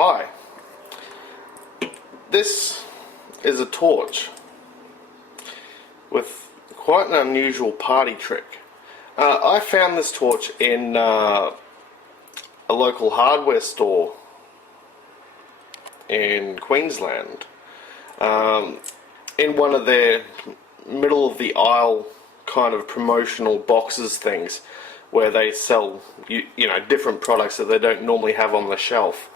Hi, this is a torch with quite an unusual party trick. I found this torch in a local hardware store in Queensland, in one of their middle of the aisle kind of promotional boxes things where they sell you know different products that they don't normally have on the shelf.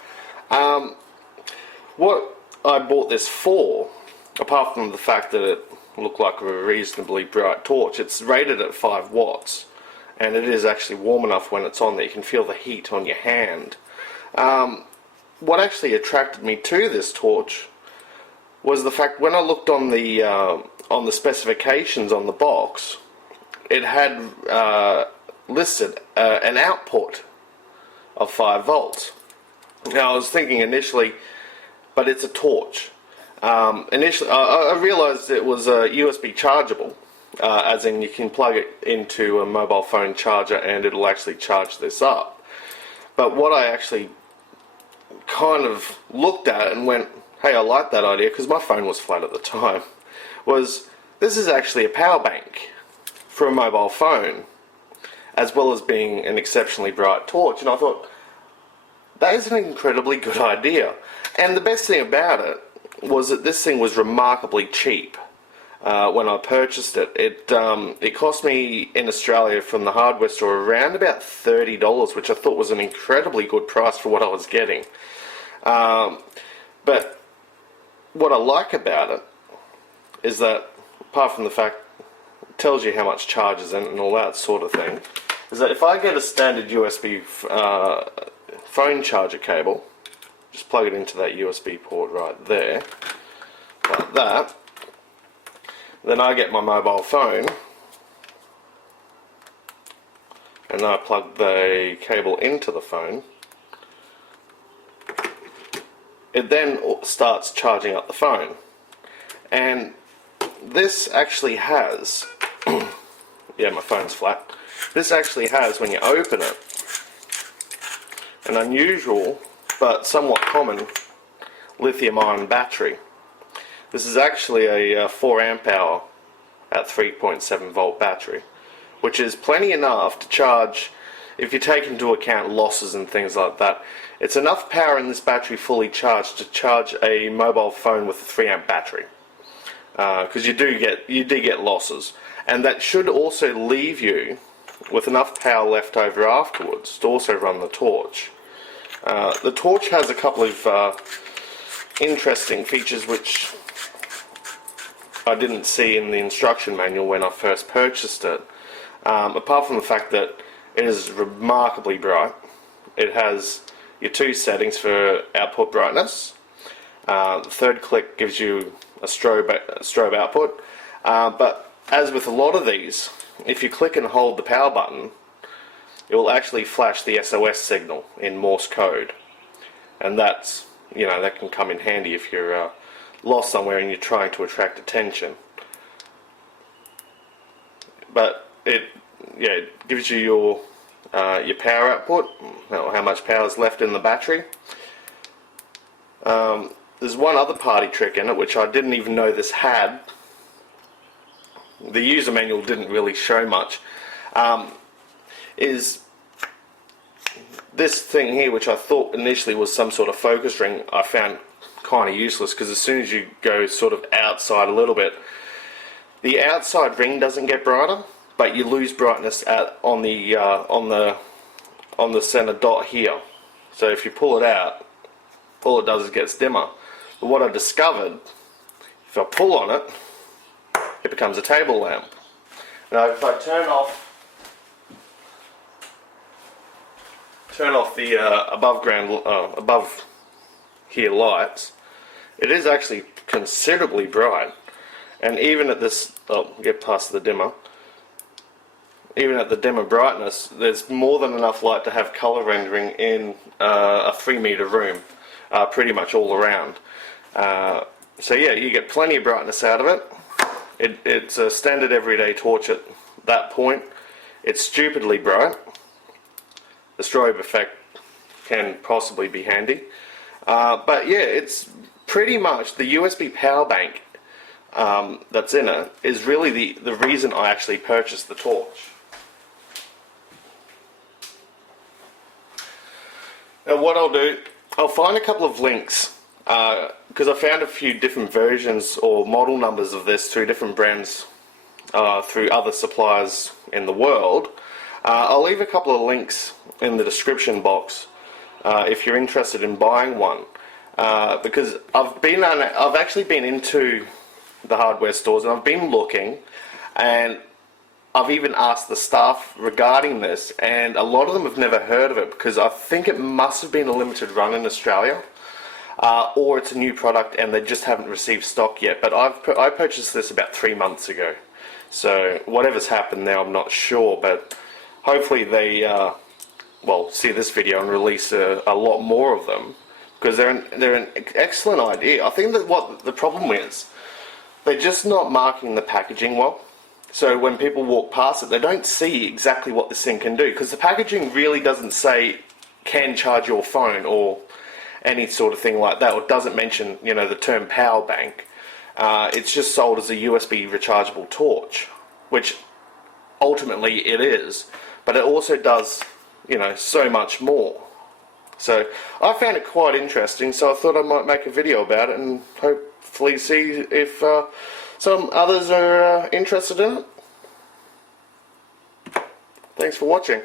What I bought this for, apart from the fact that it looked like a reasonably bright torch, it's rated at 5 watts and it is actually warm enough when it's on that you can feel the heat on your hand. What actually attracted me to this torch was the fact when I looked on the specifications on the box, it had listed an output of 5 volts. Now I was thinking initially, but it's a torch. Initially I realized it was a USB chargeable, as in you can plug it into a mobile phone charger and it'll actually charge this up. But what I actually kind of looked at and went, hey, I like that idea, because my phone was flat at the time, was this is actually a power bank for a mobile phone, as well as being an exceptionally bright torch. And I thought, that is an incredibly good idea. And the best thing about it was that this thing was remarkably cheap. When I purchased it, it cost me in Australia from the hardware store around about $30, which I thought was an incredibly good price for what I was getting. But what I like about it is that, apart from the fact it tells you how much charge is in it and all that sort of thing, is that if I get a standard USB phone charger cable, just plug it into that USB port right there, like that, then I get my mobile phone and I plug the cable into the phone. It then starts charging up the phone, and this actually has yeah, my phone's flat. This actually has, when you open it, an unusual but somewhat common lithium-ion battery. This is actually a 4 amp hour at 3.7 volt battery, which is plenty enough to charge, if you take into account losses and things like that. It's enough power in this battery fully charged to charge a mobile phone with a 3 amp battery, because you do get losses, and that should also leave you with enough power left over afterwards to also run the torch. The torch has a couple of interesting features which I didn't see in the instruction manual when I first purchased it. Apart from the fact that it is remarkably bright. It has your 2 settings for output brightness. The third click gives you a strobe output. But as with a lot of these, if you click and hold the power button, it will actually flash the SOS signal in Morse code, and that's, you know, that can come in handy if you're lost somewhere and you're trying to attract attention. But it gives you your power output, how much power is left in the battery. There's one other party trick in it which I didn't even know this had. The user manual didn't really show much. Is this thing here, which I thought initially was some sort of focus ring, I found kind of useless, because as soon as you go sort of outside a little bit, the outside ring doesn't get brighter, but you lose brightness on the center dot here. So if you pull it out, all it does is gets dimmer. But what I discovered, if I pull on it, it becomes a table lamp. Now if I turn off the above here lights, it is actually considerably bright, and even at this, get past the dimmer, even at the dimmer brightness, there's more than enough light to have color rendering in a 3-meter room, pretty much all around. So yeah, you get plenty of brightness out of it. It's a standard everyday torch at that point. It's stupidly bright. The strobe effect can possibly be handy. But yeah, it's pretty much the USB power bank that's in it is really the reason I actually purchased the torch. Now what I'll do, I'll find a couple of links, because I found a few different versions or model numbers of this through different brands, through other suppliers in the world. I'll leave a couple of links in the description box if you're interested in buying one, because I've actually been into the hardware stores and I've been looking, and I've even asked the staff regarding this, and a lot of them have never heard of it because I think it must have been a limited run in Australia, or it's a new product and they just haven't received stock yet. But I purchased this about 3 months ago, so whatever's happened now, I'm not sure. But hopefully they see this video and release a lot more of them, because they're an excellent idea. I think that what the problem is, they're just not marking the packaging well. So when people walk past it, they don't see exactly what this thing can do, because the packaging really doesn't say can charge your phone or any sort of thing like that, or doesn't mention, you know, the term power bank. It's just sold as a USB rechargeable torch, which ultimately it is, but it also does, you know, so much more. So I found it quite interesting, so I thought I might make a video about it and hopefully see if some others are interested in it. Thanks for watching.